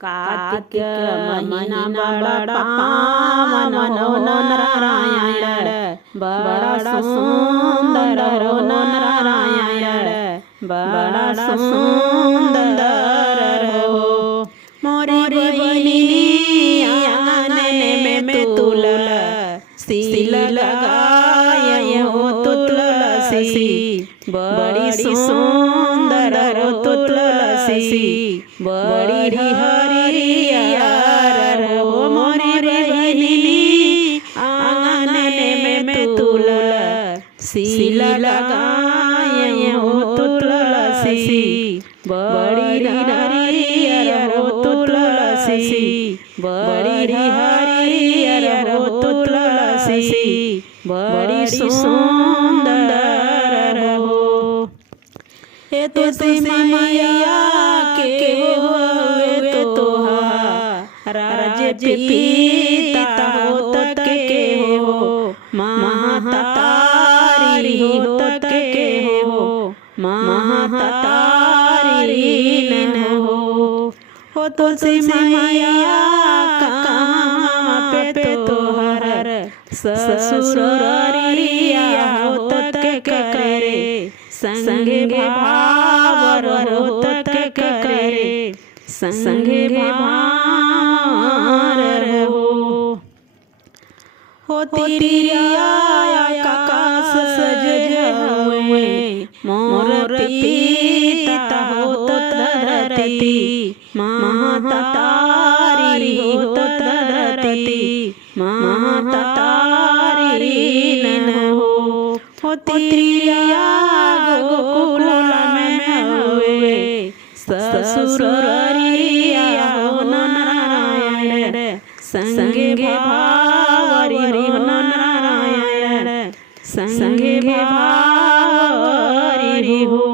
कार्तिक महीना बड़ा पावन हो नारायण, बड़ा सुंदर हो नारायण, बड़ा सुंदर हो। मोरी बहिनी आंगन में तुलसी लगाए हो तुलसी, बड़ी सुंदर हो तुलसी, बड़ी हरियर हो। मोरी बहिनी आंगन में तुलसी लगाए हो तुलसी, बड़ी हरियर हो तुलसी, बड़ी हरियर हो तुलसी, बड़ी सुंदर हो। हे तुलसी मैया के होवे तोहार पिता होत के हो, माता तारी होत के हो, माता तारी न हो। हो तुलसी मैया कहाँ पे तोहर ससुररिया होत के करे, संगे भावर होत के करे, संगे भावर हो। हो तिरिया आकाश सजवे, मोर पिता होत धरती, माता तारी होत धरती, माता तारी न हो। हो तिरिया गोकुल में हुए, ससुररिया हो नारायण, संगे भावरी हो नारायण, संगे भावरी हो।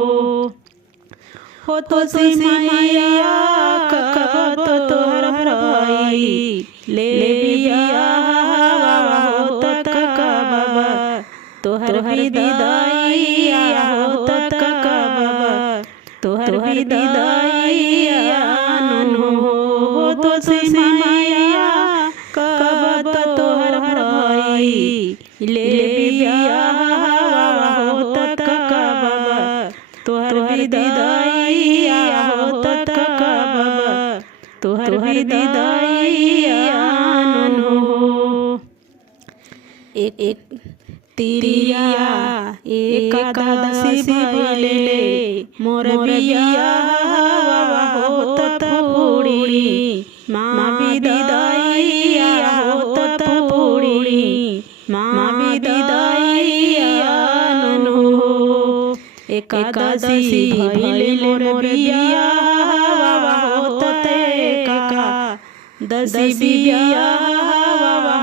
हो तुलसी मैया कब तो तोहर भाई ले बियाह होत कब, तोहर विदाइया होत कब, तोहर विदाइया नो। हो तुलसी मैया कब तो तोहर भाई ले बियाह होत कब, तोहर विदाइया होत कब, तोहर विदाइया नो। एक तिरिया एकादशी भइले, मोर बियाह होत पूरी, माँ विदाइया होत पूरी, माँ विदाइया नो। एकादशी भइले मोर बियाह होत एकादशी बियाह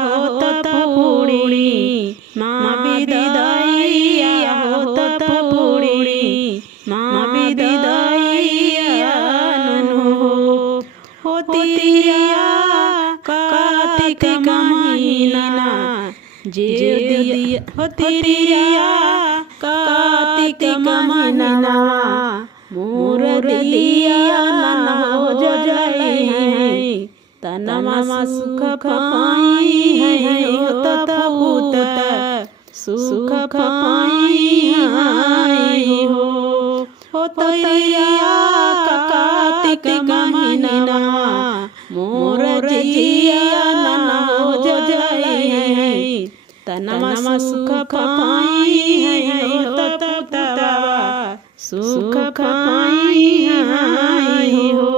होत पूरी, माँ विदाइया होत पूरी, माँ विदाइया नो। हो तिरिया कार्तिक महीना जे दिया, हो तिरिया कार्तिक महीना मोर दिया न हो जले हैं, तनमा सुख पाई है होत पूत, सुख पाई है हो। हो तिरिया कार्तिक महीना मोर जिया न हो जले हैं, तनमा सुख पाई है होत पूतवा, सुख पाई है हो।